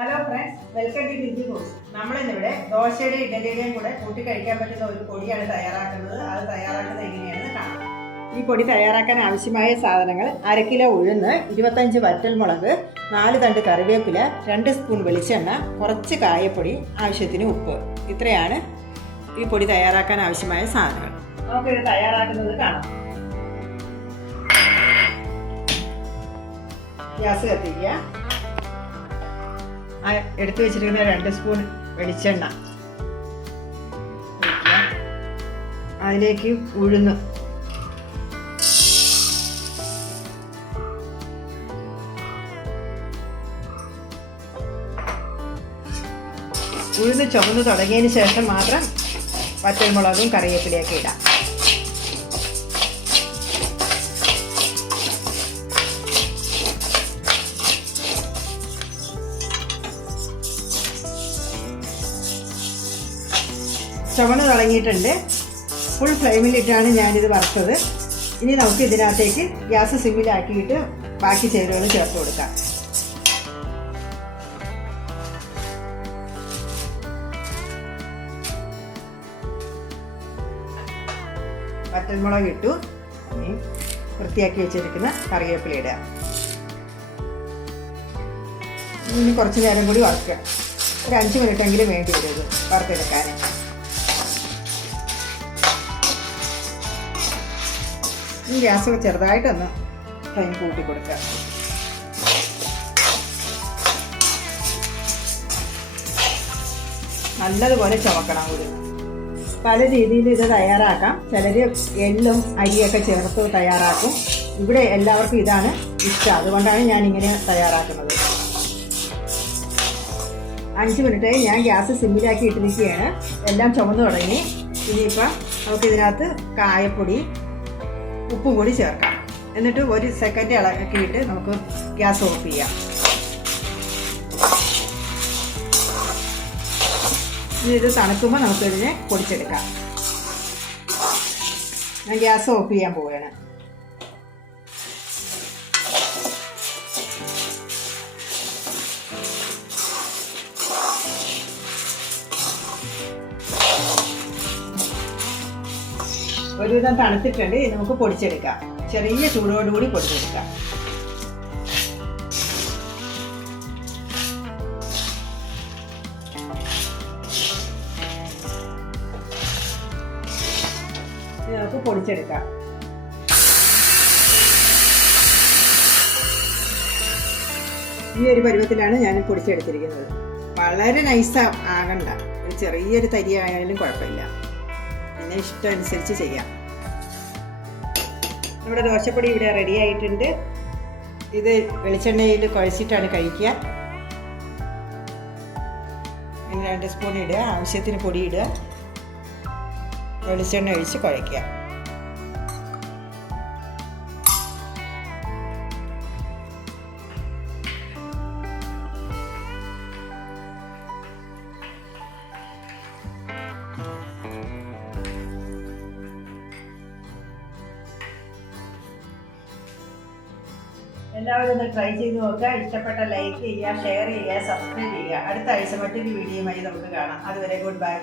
Hello friends, welcome to Hindi food. നമ്മളിന്നിവിടെ ദോശയുടെയും ഇഡ്ഡലിയുടെയും കൂടെ കൂട്ടി കഴിക്കാൻ പറ്റുന്ന ഒരു പൊടിയാണ് തയ്യാറാക്കുന്നത്. അത് തയ്യാറാക്കുന്നത് എങ്ങനെയാണെന്ന് കാണാം. ഈ പൊടി തയ്യാറാക്കാൻ ആവശ്യമായ സാധനങ്ങൾ: 1/2 കിലോ ഉഴുന്ന്, 25 വറ്റൽമുളക്, 4 തണ്ട് കറിവേപ്പില, 2 സ്പൂൺ വെളിച്ചെണ്ണ, കുറച്ച് കായപ്പൊടി, ആവശ്യത്തിന് ഉപ്പ്. ഇത്രയാണ് ഈ പൊടി തയ്യാറാക്കാൻ ആവശ്യമായ സാധനങ്ങൾ. നമുക്കിത് തയ്യാറാക്കുന്നത് കാണാം. ഗ്യാസ് കത്തിക്കുക. എടുത്തു വെച്ചിരിക്കുന്ന 2 സ്പൂൺ വെളിച്ചെണ്ണ ഒഴിക്കുക. അതിലേക്ക് ഉഴുന്ന്, ചുവന്ന് തുടങ്ങിയതിന് ശേഷം മാത്രം വറ്റൽമുളകും കറിവേപ്പിലയൊക്കെ ഇടാം. ചുവന്ന് തുടങ്ങിയിട്ടുണ്ട്. ഫുൾ ഫ്ലെയിമിലിട്ടാണ് ഞാനിത് വറുത്തത്. ഇനി നമുക്ക് ഇതിനകത്തേക്ക് ഗ്യാസ് സിമ്മിലാക്കിയിട്ട് ബാക്കി ചേരുവകൾ ചേർത്ത് കൊടുക്കാം. വറ്റൽമുളക് ഇട്ടു. ഇനി വൃത്തിയാക്കി വെച്ചിരിക്കുന്ന കറിവേപ്പില ഇടുക. ഇനി കുറച്ച് നേരം കൂടി വറുക്കുക. ഒരു 5 മിനിറ്റെങ്കിലും വേണ്ടി വരും ഇത് വറുത്തെടുക്കാൻ. ഈ ഗ്യാസ് ചെറുതായിട്ടൊന്ന് ഫ്ലെയിം കൂട്ടി കൊടുക്കുക. നല്ലതുപോലെ ചുമക്കണം. പല രീതിയിൽ ഇത് തയ്യാറാക്കാം. ചിലർ എള്ളും അരിയൊക്കെ ചേർത്ത് തയ്യാറാക്കും. ഇവിടെ എല്ലാവർക്കും ഇതാണ് ഇഷ്ടം. അതുകൊണ്ടാണ് ഞാനിങ്ങനെ തയ്യാറാക്കുന്നത്. 5 മിനിറ്റായി ഞാൻ ഗ്യാസ് സിമ്മിലാക്കി ഇട്ടിരിക്കുകയാണ്. എല്ലാം ചുമന്ന് തുടങ്ങി. ഇനിയിപ്പം നമുക്കിതിനകത്ത് കായപ്പൊടി, ഉപ്പും കൂടി ചേർക്കാം. എന്നിട്ട് 1 സെക്കൻഡ് ഇളക്കിയിട്ട് നമുക്ക് ഗ്യാസ് ഓഫ് ചെയ്യാം. ഇനി ഇത് തണുക്കുമ്പോൾ നമുക്കിതിനെ പൊടിച്ചെടുക്കാം. ഞാൻ ഗ്യാസ് ഓഫ് ചെയ്യാൻ പോവുകയാണ്. ഒരുവിധം തണുത്തിട്ടുണ്ട്. നമുക്ക് പൊടിച്ചെടുക്കാം. ചെറിയ ചൂടോടുകൂടി പൊടിച്ചെടുക്കാം. നമുക്ക് പൊടിച്ചെടുക്കാം. ഈ ഒരു പരുവത്തിലാണ് ഞാൻ പൊടിച്ചെടുത്തിരിക്കുന്നത്. വളരെ നൈസ് ആകണ്ട. ഒരു ചെറിയൊരു തരി ആയാലും കുഴപ്പമില്ല. പിന്നെ ഇഷ്ടം അനുസരിച്ച് ചെയ്യാം. നമ്മുടെ ദോശപ്പൊടി ഇവിടെ റെഡി ആയിട്ടുണ്ട്. ഇത് വെളിച്ചെണ്ണയിൽ കുഴച്ചിട്ടാണ് കഴിക്കുക. പിന്നെ 2 സ്പൂൺ ഇടുക. ആവശ്യത്തിന് പൊടി ഇടുക. വെളിച്ചെണ്ണ ഒഴിച്ച് കുഴയ്ക്കുക. എല്ലാവരും ഒന്ന് ട്രൈ ചെയ്ത് നോക്കുക. ഇഷ്ടപ്പെട്ട ലൈക്ക് ചെയ്യുക, ഷെയർ ചെയ്യുക, സബ്സ്ക്രൈബ് ചെയ്യുക. അടുത്ത ആഴ്ച മറ്റൊരു വീഡിയോയുമായി നമുക്ക് കാണാം. അതുവരെ ഗുഡ് ബൈ.